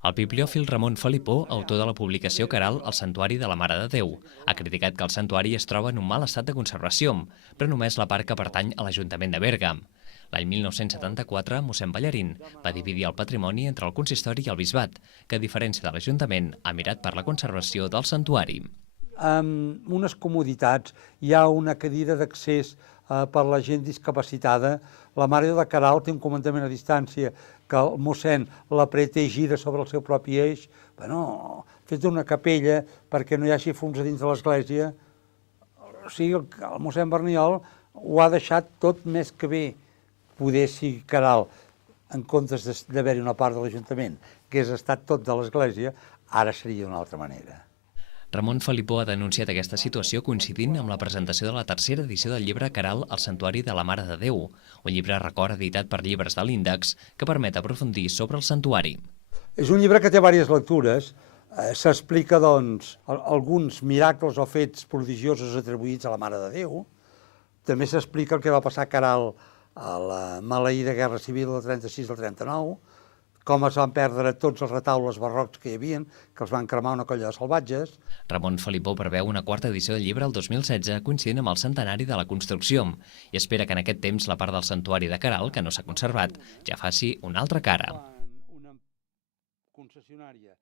El bibliòfil Ramon Felipó, autor de la publicació Caral, el santuari de la Mare de Déu, ha criticat que el santuari es troba en un mal estat de conservació, però només la part que pertany a l'Ajuntament de Berga. L'any 1974, mossèn Ballarín va dividir el patrimoni entre el consistori i el bisbat, que a diferència de l'Ajuntament ha mirat per la conservació del santuari. Amb unes comoditats, hi ha una cadira d'accés per la gent discapacitada. La Mare de Caral té un comandament a distància que el mossèn l'apreta i gira sobre el seu propi eix. Bueno, fet una capella perquè no hi hagi fums a dins de l'església. O sigui, el mossèn Berniol ho ha deixat tot més que bé. Poder sigui Caral, en comptes d'haver-hi una part de l'Ajuntament que hagués estat tot de l'església, ara seria d'una altra manera. Ramon Felipó ha denunciat aquesta situació coincidint amb la presentació de la tercera edició del llibre Caral al santuari de la Mare de Déu, un llibre record editat per Llibres de l'Índex que permet aprofundir sobre el santuari. És un llibre que té diverses lectures. S'explica, doncs, alguns miracles o fets prodigiosos atribuïts a la Mare de Déu. També s'explica el que va passar a Caral a la maleïda Guerra Civil del 36 al 39, com es van perdre tots els retaules barrocs que hi havia, que els van cremar una colla de salvatges. Ramon Felipó preveu una quarta edició del llibre el 2016 coincidint amb el centenari de la construcció i espera que en aquest temps la part del santuari de Caral, que no s'ha conservat, ja faci una altra cara. Una concessionària